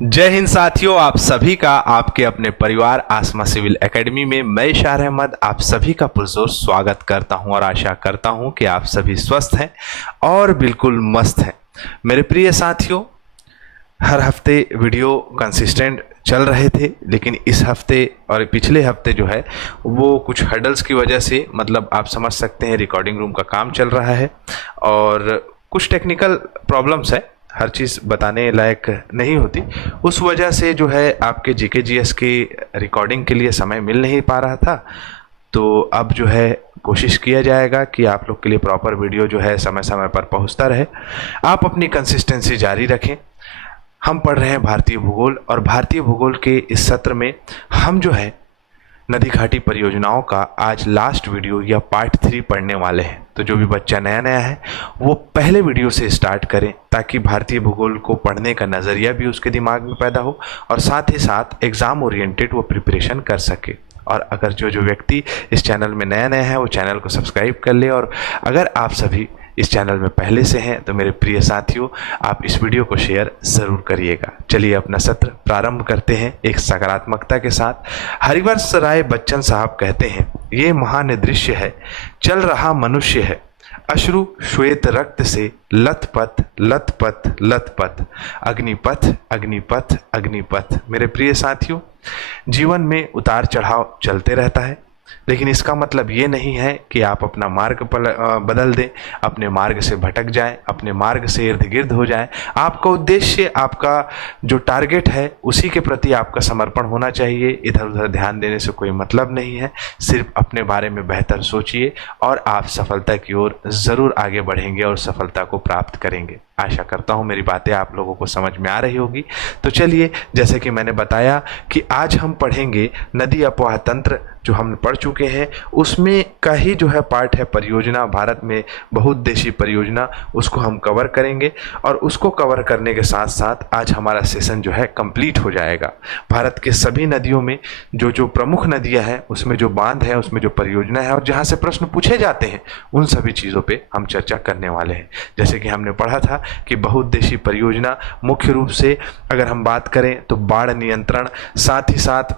जय हिंद साथियों, आप सभी का आपके अपने परिवार आसमा सिविल एकेडमी में मैं इशार अहमद आप सभी का पुरजोर स्वागत करता हूं और आशा करता हूं कि आप सभी स्वस्थ हैं और बिल्कुल मस्त हैं। मेरे प्रिय साथियों, हर हफ्ते वीडियो कंसिस्टेंट चल रहे थे, लेकिन इस हफ्ते और पिछले हफ्ते जो है वो कुछ हर्डल्स की वजह से, मतलब आप समझ सकते हैं रिकॉर्डिंग रूम का काम चल रहा है और कुछ टेक्निकल प्रॉब्लम्स है, हर चीज़ बताने लायक नहीं होती। उस वजह से जो है आपके जीके जीएस की रिकॉर्डिंग के लिए समय मिल नहीं पा रहा था। तो अब जो है कोशिश किया जाएगा कि आप लोग के लिए प्रॉपर वीडियो जो है समय समय पर पहुंचता रहे। आप अपनी कंसिस्टेंसी जारी रखें। हम पढ़ रहे हैं भारतीय भूगोल और भारतीय भूगोल के इस सत्र में हम जो है नदी घाटी परियोजनाओं का आज लास्ट वीडियो या पार्ट 3 पढ़ने वाले हैं। तो जो भी बच्चा नया नया है वो पहले वीडियो से स्टार्ट करें ताकि भारतीय भूगोल को पढ़ने का नज़रिया भी उसके दिमाग में पैदा हो और साथ ही साथ एग्ज़ाम ओरिएंटेड वो प्रिपरेशन कर सके। और अगर जो व्यक्ति इस चैनल में नया नया है वो चैनल को सब्सक्राइब कर ले। और अगर आप सभी इस चैनल में पहले से हैं तो मेरे प्रिय साथियों, आप इस वीडियो को शेयर ज़रूर करिएगा। चलिए अपना सत्र प्रारंभ करते हैं एक सकारात्मकता के साथ। हरिवंश राय बच्चन साहब कहते हैं, ये महान दृश्य है, चल रहा मनुष्य है, अश्रु श्वेत रक्त से लथपथ लथपथ लथपथ, अग्निपथ अग्निपथ अग्निपथ। मेरे प्रिय साथियों, जीवन में उतार चढ़ाव चलते रहता है, लेकिन इसका मतलब ये नहीं है कि आप अपना मार्ग बदल दें, अपने मार्ग से भटक जाएं, अपने मार्ग से इर्द गिर्द हो जाएं। आपका उद्देश्य, आपका जो टारगेट है उसी के प्रति आपका समर्पण होना चाहिए। इधर उधर ध्यान देने से कोई मतलब नहीं है। सिर्फ अपने बारे में बेहतर सोचिए और आप सफलता की ओर ज़रूर आगे बढ़ेंगे और सफलता को प्राप्त करेंगे। आशा करता हूँ मेरी बातें आप लोगों को समझ में आ रही होगी। तो चलिए, जैसे कि मैंने बताया कि आज हम पढ़ेंगे नदी अपवाह तंत्र, जो हम पढ़ चुके हैं उसमें का ही जो है पार्ट है परियोजना, भारत में बहुउद्देशीय परियोजना, उसको हम कवर करेंगे। और उसको कवर करने के साथ साथ आज हमारा सेशन जो है कंप्लीट हो जाएगा। भारत के सभी नदियों में जो प्रमुख नदियां हैं, उसमें जो बांध है, उसमें जो परियोजना है और जहाँ से प्रश्न पूछे जाते हैं, उन सभी चीज़ों पर हम चर्चा करने वाले हैं। जैसे कि हमने पढ़ा था कि बहुउद्देशीय परियोजना मुख्य रूप से अगर हम बात करें तो बाढ़ नियंत्रण, साथ ही साथ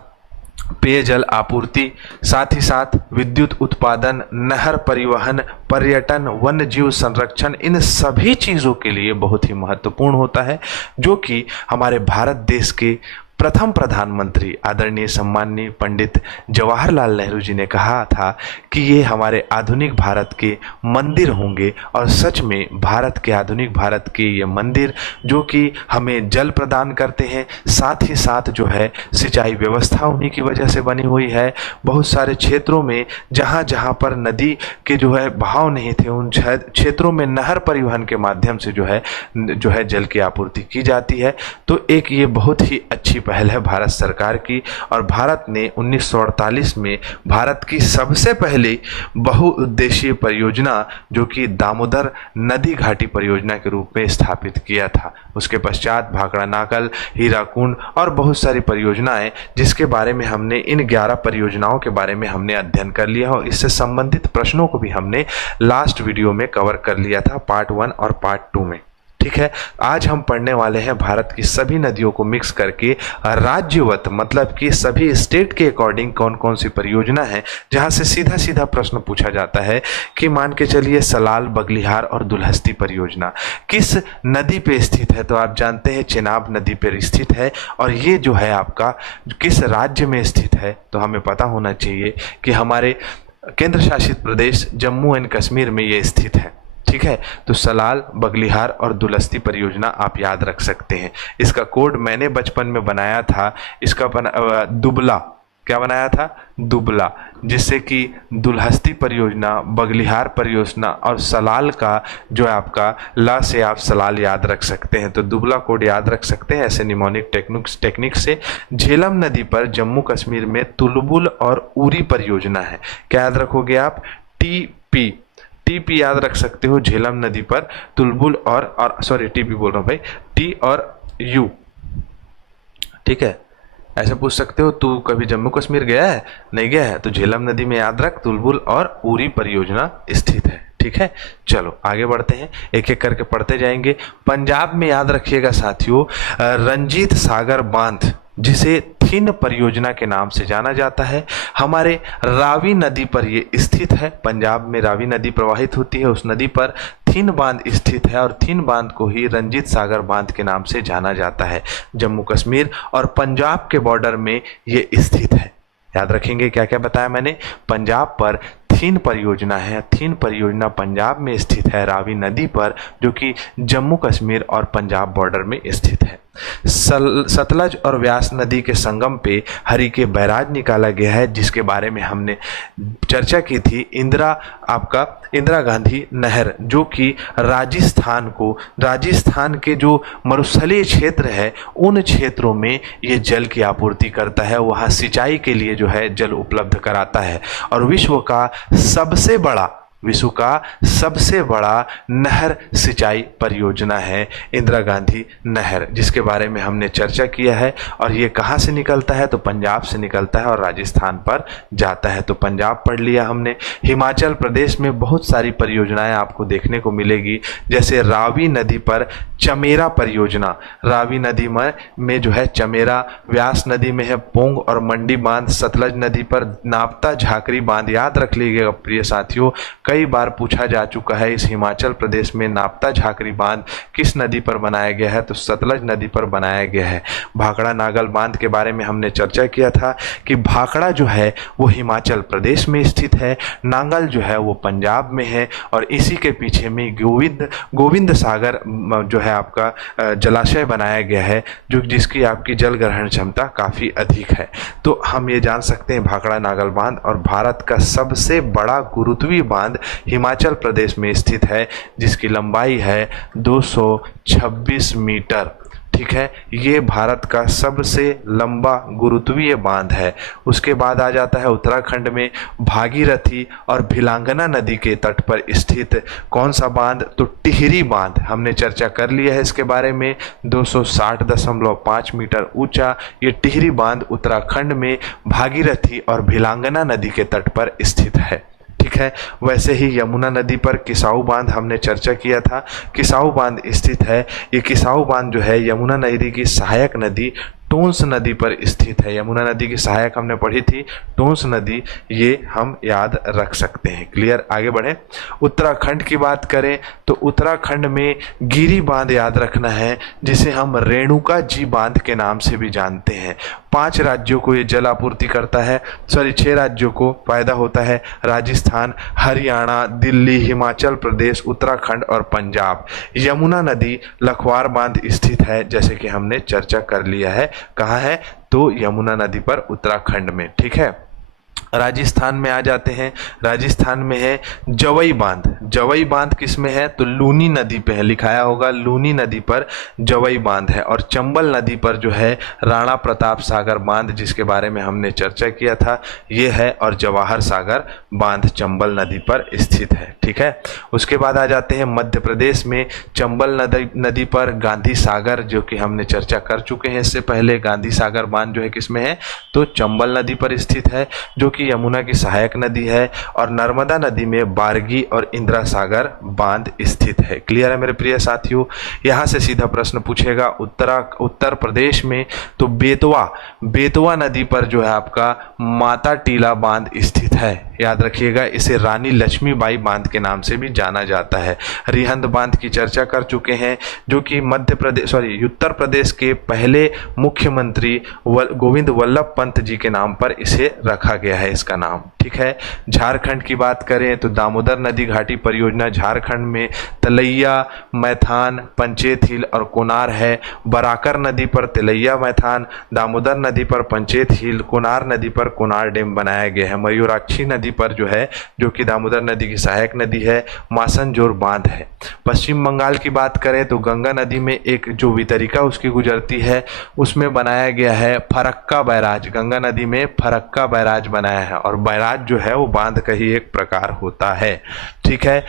पेयजल आपूर्ति, साथ ही साथ विद्युत उत्पादन, नहर परिवहन, पर्यटन, वन्य जीव संरक्षण, इन सभी चीज़ों के लिए बहुत ही महत्वपूर्ण होता है, जो कि हमारे भारत देश के प्रथम प्रधानमंत्री आदरणीय सम्माननीय पंडित जवाहरलाल नेहरू जी ने कहा था कि ये हमारे आधुनिक भारत के मंदिर होंगे। और सच में भारत के आधुनिक भारत के ये मंदिर जो कि हमें जल प्रदान करते हैं, साथ ही साथ जो है सिंचाई व्यवस्था उन्हीं की वजह से बनी हुई है। बहुत सारे क्षेत्रों में जहाँ जहाँ पर नदी के जो है बहाव नहीं थे, उन क्षेत्रों में नहर परिवहन के माध्यम से जो है जल की आपूर्ति की जाती है। तो एक ये बहुत ही अच्छी पहल है भारत सरकार की। और भारत ने 1948 में भारत की सबसे पहली बहुउद्देशीय परियोजना जो कि दामोदर नदी घाटी परियोजना के रूप में स्थापित किया था। उसके पश्चात भाखड़ा नाकल, हीराकुंड और बहुत सारी परियोजनाएं, जिसके बारे में हमने इन 11 परियोजनाओं के बारे में हमने अध्ययन कर लिया और इससे संबंधित प्रश्नों को भी हमने लास्ट वीडियो में कवर कर लिया था, पार्ट 1 और पार्ट 2 में। ठीक है, आज हम पढ़ने वाले हैं भारत की सभी नदियों को मिक्स करके राज्यवत, मतलब कि सभी स्टेट के अकॉर्डिंग कौन कौन सी परियोजना है, जहां से सीधा सीधा प्रश्न पूछा जाता है कि मान के चलिए सलाल, बगलिहार और दुलहस्ती परियोजना किस नदी पे स्थित है। तो आप जानते हैं चेनाब नदी पर स्थित है। और ये जो है आपका किस राज्य में स्थित है, तो हमें पता होना चाहिए कि हमारे केंद्र शासित प्रदेश जम्मू एंड कश्मीर में ये स्थित है। ठीक है, तो सलाल, बगलिहार और दुलहस्ती परियोजना आप याद रख सकते हैं। इसका कोड मैंने बचपन में बनाया था, इसका दुबला, क्या बनाया था, दुबला, जिससे कि दुलहस्ती परियोजना, बगलिहार परियोजना और सलाल का जो है आपका ला से आप सलाल याद रख सकते हैं। तो दुबला कोड याद रख सकते हैं ऐसे निमोनिक टेक्निक से। झेलम नदी पर जम्मू कश्मीर में तुलबुल और उरी परियोजना है। क्या याद रखोगे आप, टीपी याद रख सकते हो झेलम नदी पर तुलबुल और सॉरी टीपी बोल रहा हूँ भाई, टी और यू। ठीक है, ऐसे पूछ सकते हो, तू कभी जम्मू कश्मीर गया है, नहीं गया है, तो झेलम नदी में याद रख तुलबुल और उरी परियोजना स्थित है। ठीक है, चलो आगे बढ़ते हैं, एक एक करके पढ़ते जाएंगे। पंजाब में याद रखिएगा साथियों, रंजीत सागर बांध जिसे थिन परियोजना के नाम से जाना जाता है, हमारे रावी नदी पर ये स्थित है। पंजाब में रावी नदी प्रवाहित होती है, उस नदी पर थिन बांध स्थित है और थिन बांध को ही रंजीत सागर बांध के नाम से जाना जाता है। जम्मू कश्मीर और पंजाब के बॉर्डर में ये स्थित है। याद रखेंगे क्या क्या बताया मैंने। पंजाब पर थिन परियोजना है, थिन परियोजना पंजाब में स्थित है रावी नदी पर, जो कि जम्मू कश्मीर और पंजाब बॉर्डर में स्थित है। सतलज और व्यास नदी के संगम पे हरिके बैराज निकाला गया है, जिसके बारे में हमने चर्चा की थी। इंदिरा गांधी नहर, जो कि राजस्थान के जो मरुस्थलीय क्षेत्र है उन क्षेत्रों में ये जल की आपूर्ति करता है, वहाँ सिंचाई के लिए जो है जल उपलब्ध कराता है। और विश्व का सबसे बड़ा नहर सिंचाई परियोजना है इंदिरा गांधी नहर, जिसके बारे में हमने चर्चा किया है। और ये कहाँ से निकलता है, तो पंजाब से निकलता है और राजस्थान पर जाता है। तो पंजाब पढ़ लिया हमने। हिमाचल प्रदेश में बहुत सारी परियोजनाएं आपको देखने को मिलेगी, जैसे रावी नदी पर चमेरा परियोजना। रावी नदी में जो है चमेरा, व्यास नदी में है पोंग और मंडी बांध, सतलज नदी पर नापता झाकरी बांध। याद रख लीजिएगा प्रिय साथियों, कई बार पूछा जा चुका है इस हिमाचल प्रदेश में नापता झाकरी बांध किस नदी पर बनाया गया है, तो सतलज नदी पर बनाया गया है। भाखड़ा नागल बांध के बारे में हमने चर्चा किया था कि भाखड़ा जो है वो हिमाचल प्रदेश में स्थित है, नांगल जो है वो पंजाब में है, और इसी के पीछे में गोविंद सागर जो है आपका जलाशय बनाया गया है, जो जिसकी आपकी जल ग्रहण क्षमता काफ़ी अधिक है। तो हम ये जान सकते हैं भाखड़ा नागल बांध, और भारत का सबसे बड़ा गुरुत्वीय बांध हिमाचल प्रदेश में स्थित है, जिसकी लंबाई है 226 मीटर। ठीक है, ये भारत का सबसे लंबा गुरुत्वीय बांध है। उसके बाद आ जाता है उत्तराखंड में भागीरथी और भिलांगना नदी के तट पर स्थित कौन सा बांध, तो टिहरी बांध। हमने चर्चा कर लिया है इसके बारे में, 260.5 मीटर ऊंचा ये टिहरी बांध उत्तराखंड में भागीरथी और भिलांगना नदी के तट पर स्थित है। ठीक है, वैसे ही यमुना नदी पर किसाऊ बांध हमने चर्चा किया था, किसाऊ बांध स्थित है। ये किसाऊ बांध जो है यमुना नदी की सहायक नदी टोंस नदी पर स्थित है। यमुना नदी की सहायक हमने पढ़ी थी टोंस नदी, ये हम याद रख सकते हैं। क्लियर, आगे बढ़े। उत्तराखंड की बात करें तो उत्तराखंड में गिरी बांध याद रखना है, जिसे हम रेणुका जी बांध के नाम से भी जानते हैं। 5 राज्यों को ये जल आपूर्ति करता है, 6 राज्यों को फायदा होता है, राजस्थान, हरियाणा, दिल्ली, हिमाचल प्रदेश, उत्तराखंड और पंजाब। यमुना नदी लखवार बांध स्थित है, जैसे कि हमने चर्चा कर लिया है। कहाँ है, तो यमुना नदी पर उत्तराखंड में। ठीक है, राजस्थान में आ जाते हैं। राजस्थान में है जवई बांध। जवई बांध किस में है, तो लूनी नदी पे है, लिखाया होगा लूनी नदी पर जवई बांध है। और चंबल नदी पर जो है राणा प्रताप सागर बांध, जिसके बारे में हमने चर्चा किया था, ये है। और जवाहर सागर बांध चंबल नदी पर स्थित है। ठीक है, उसके बाद आ जाते हैं मध्य प्रदेश में चंबल नदी पर गांधी सागर, जो कि हमने चर्चा कर चुके हैं इससे पहले। गांधी सागर बांध जो है किस में है, तो चंबल नदी पर स्थित है, जो कि यमुना की सहायक नदी है। और नर्मदा नदी में बारगी और इंदिरा सागर बांध स्थित है। क्लियर है मेरे प्रिय साथियों। यहाँ से सीधा प्रश्न पूछेगा उत्तर प्रदेश में, तो बेतवा नदी पर जो है आपका माता टीला बांध स्थित है। याद रखिएगा, इसे रानी लक्ष्मीबाई बांध के नाम से भी जाना जाता है। रिहंद बांध की चर्चा कर चुके हैं, जो कि उत्तर प्रदेश के पहले मुख्यमंत्री गोविंद वल्लभ पंत जी के नाम पर इसे रखा गया है इसका नाम। ठीक है, झारखंड की बात करें तो दामोदर नदी घाटी परियोजना झारखंड में तलैया, मैथान, पंचेत हिल और कोनार है। बराकर नदी पर तलैया मैथान, दामोदर नदी पर पंचेत हिल, कोनार नदी पर कोनार डैम बनाया गया है। मयूराक्षी नदी पर जो है, जो कि दामोदर नदी की सहायक नदी है, मासनजोर बांध है। पश्चिम बंगाल की बात करें तो गंगा नदी में एक जो वितरिका उसकी गुजरती है, उसमें बनाया गया है फरक्का बैराज। गंगा नदी में फरक्का बैराज बनाया है, और बैराज जो है वो बांध का ही एक प्रकार होता है। ठीक है,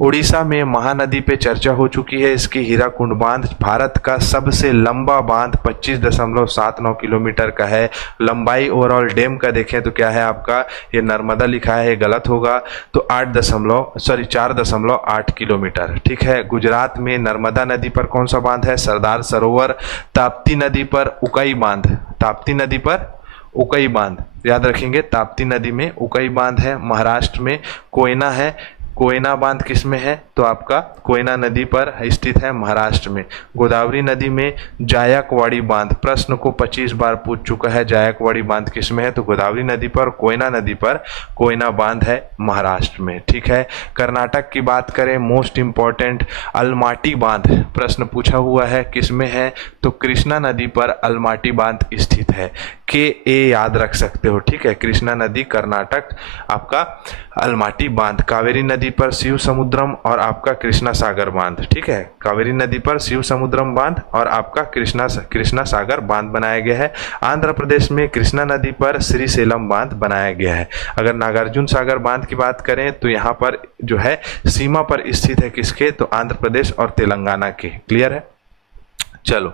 उड़ीसा में महानदी पे चर्चा हो चुकी है इसकी। हीराकुंड बांध भारत का सबसे लंबा बांध 25.79 किलोमीटर का है। लंबाई ओवरऑल डैम का देखें तो क्या है आपका, ये नर्मदा लिखा है, ये गलत होगा, तो 4.8 किलोमीटर। ठीक है। गुजरात में नर्मदा नदी पर कौन सा बांध है, सरदार सरोवर। ताप्ती नदी पर उकाई बांध, ताप्ती नदी पर उकाई बांध याद रखेंगे, ताप्ती नदी में उकाई बांध है। महाराष्ट्र में कोयना है, कोयना बांध किस में है, तो आपका कोयना नदी पर स्थित है महाराष्ट्र में। गोदावरी नदी में जायकवाड़ी बांध, प्रश्न को 25 बार पूछ चुका है, जायकवाड़ी बांध किस में है, तो गोदावरी नदी पर, कोयना नदी पर कोयना बांध है महाराष्ट्र में। ठीक है। कर्नाटक की बात करें, मोस्ट इंपॉर्टेंट अलमाटी बांध प्रश्न पूछा हुआ है, किस में है, तो कृष्णा नदी पर अलमाटी बांध स्थित है। के ए याद रख सकते हो। ठीक है। कृष्णा नदी कर्नाटक, आपका अलमाटी बांध। कावेरी नदी पर शिव समुद्रम और आपका कृष्णा सागर बांध। ठीक है। कावेरी नदी पर शिव समुद्रम बांध और आपका कृष्णा सागर बांध बनाया गया है। आंध्र प्रदेश में कृष्णा नदी पर श्रीशैलम बांध बनाया गया है। अगर नागार्जुन सागर बांध की बात करें तो यहाँ पर जो है सीमा पर स्थित है किसके, तो आंध्र प्रदेश और तेलंगाना के। क्लियर है। चलो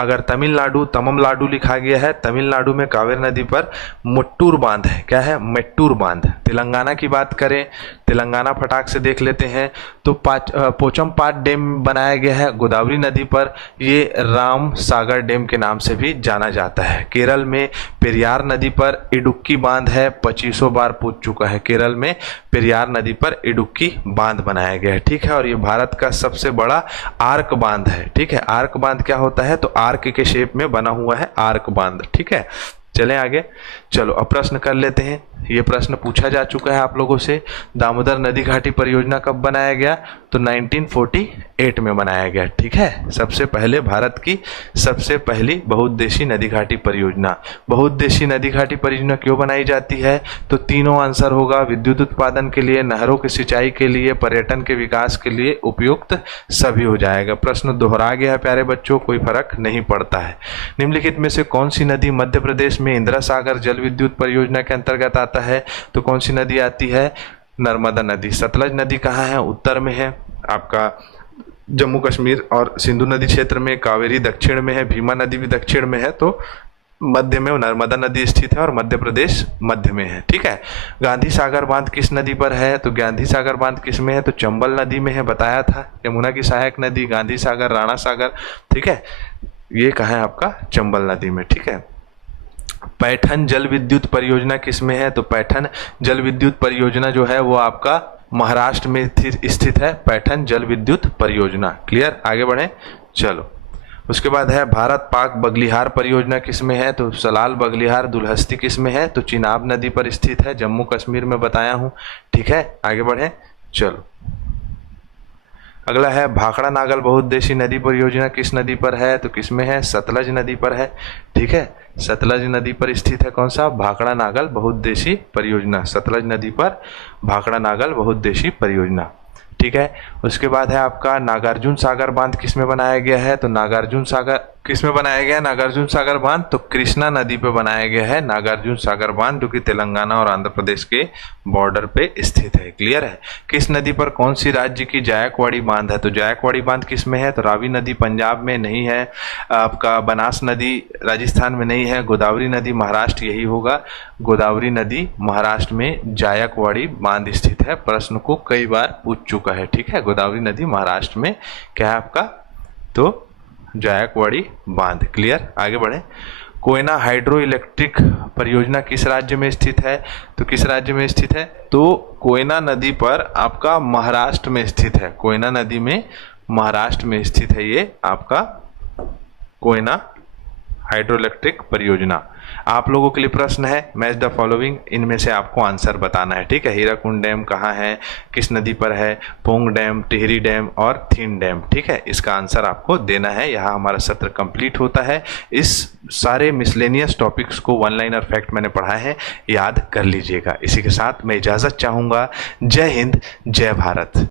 अगर तमिलनाडु लिखा गया है, तमिलनाडु में कावेरी नदी पर मुट्टूर बांध है। क्या है, मेट्टूर बांध। तेलंगाना की बात करें, तेलंगाना फटाक से देख लेते हैं, तो पोचमपाट डैम बनाया गया है गोदावरी नदी पर, ये राम सागर डैम के नाम से भी जाना जाता है। केरल में पेरियार नदी पर इडुक्की बांध है, 2500 बार पूछ चुका है। केरल में पेरियार नदी पर इडुक्की बांध बनाया गया है। ठीक है। और ये भारत का सबसे बड़ा आर्क बांध है। ठीक है। आर्क बांध क्या होता है, तो आर्क के शेप में बना हुआ है आर्क बांध। ठीक है। चलें आगे। चलो अब प्रश्न कर लेते हैं। ये प्रश्न पूछा जा चुका है आप लोगों से, दामोदर नदी घाटी परियोजना कब बनाया गया, तो 1948 में बनाया गया। ठीक है। सबसे पहले भारत की सबसे पहली बहुउद्देशीय नदी घाटी परियोजना। बहुउद्देशीय नदी घाटी परियोजना क्यों बनाई जाती है, तो तीनों आंसर होगा, विद्युत उत्पादन के लिए, नहरों की सिंचाई के लिए, पर्यटन के विकास के लिए उपयुक्त सभी हो जाएगा। प्रश्न दोहरा गया है प्यारे बच्चों, कोई फर्क नहीं पड़ता है। निम्नलिखित में से कौन सी नदी मध्य प्रदेश में इंदिरा सागर जल विद्युत परियोजना के अंतर्गत आता है, तो कौन सी नदी आती है, नर्मदा नदी। सतलज नदी कहाँ है, उत्तर में है, आपका जम्मू कश्मीर और सिंधु नदी क्षेत्र में। कावेरी दक्षिण में है, भीमा नदी भी दक्षिण में है, तो मध्य में नर्मदा नदी स्थित है और मध्य प्रदेश मध्य में है। ठीक है। गांधी सागर बांध किस नदी पर है, तो गांधी सागर बांध किस में है, तो चंबल नदी में है, बताया था। यमुना की सहायक नदी गांधी सागर, राणा सागर। ठीक है। ये कहाँ है आपका, चंबल नदी में। ठीक है। पैठन जल विद्युत परियोजना किस में है, तो पैठन जल विद्युत परियोजना जो है वो आपका महाराष्ट्र में स्थित है, पैठन जल विद्युत परियोजना। क्लियर। आगे बढ़े। चलो उसके बाद है भारत पाक बगलिहार परियोजना किस में है, तो सलाल बगलिहार दुलहस्ती किस में है, तो चिनाब नदी पर स्थित है, जम्मू कश्मीर में बताया हूँ। ठीक है। आगे बढ़े। चलो अगला है भाखड़ा नागल बहुउद्देशीय नदी परियोजना किस नदी पर है, तो किस में है, सतलज नदी पर है। ठीक है। सतलज नदी पर स्थित है कौन सा, भाखड़ा नागल बहुउद्देशीय परियोजना, सतलज नदी पर भाखड़ा नागल बहुउद्देशीय परियोजना। ठीक है। उसके बाद है आपका नागार्जुन सागर बांध किस में बनाया गया है, तो नागार्जुन सागर किस में बनाया गया है, नागार्जुन सागर बांध, तो कृष्णा नदी पे बनाया गया है नागार्जुन सागर बांध, जो कि तेलंगाना और आंध्र प्रदेश के बॉर्डर पे स्थित है। क्लियर है। किस नदी पर कौन सी राज्य की जायकवाड़ी बांध है, तो जायकवाड़ी बांध किस में है, तो रावी नदी पंजाब में नहीं है, आपका बनास नदी राजस्थान में नहीं है, गोदावरी नदी महाराष्ट्र, यही होगा, गोदावरी नदी महाराष्ट्र में जायकवाड़ी बांध स्थित है। प्रश्न को कई बार पूछ चुका है। ठीक है। गोदावरी नदी महाराष्ट्र में क्या है आपका, तो जायकवाड़ी बांध। क्लियर। आगे बढ़े। कोयना हाइड्रो इलेक्ट्रिक परियोजना किस राज्य में स्थित है, तो किस राज्य में स्थित है, तो कोयना नदी पर आपका महाराष्ट्र में स्थित है, कोयना नदी में महाराष्ट्र में स्थित है ये आपका कोयना हाइड्रो इलेक्ट्रिक परियोजना। आप लोगों के लिए प्रश्न है, मैच द फॉलोइंग, इनमें से आपको आंसर बताना है। ठीक है। हीराकुंड डैम कहाँ है, किस नदी पर है, पोंग डैम, टिहरी डैम और थीन डैम। ठीक है। इसका आंसर आपको देना है। यहाँ हमारा सत्र कंप्लीट होता है। इस सारे मिसलेनियस टॉपिक्स को वन लाइनर फैक्ट मैंने पढ़ा है, याद कर लीजिएगा। इसी के साथ मैं इजाज़त चाहूँगा। जय हिंद, जय भारत।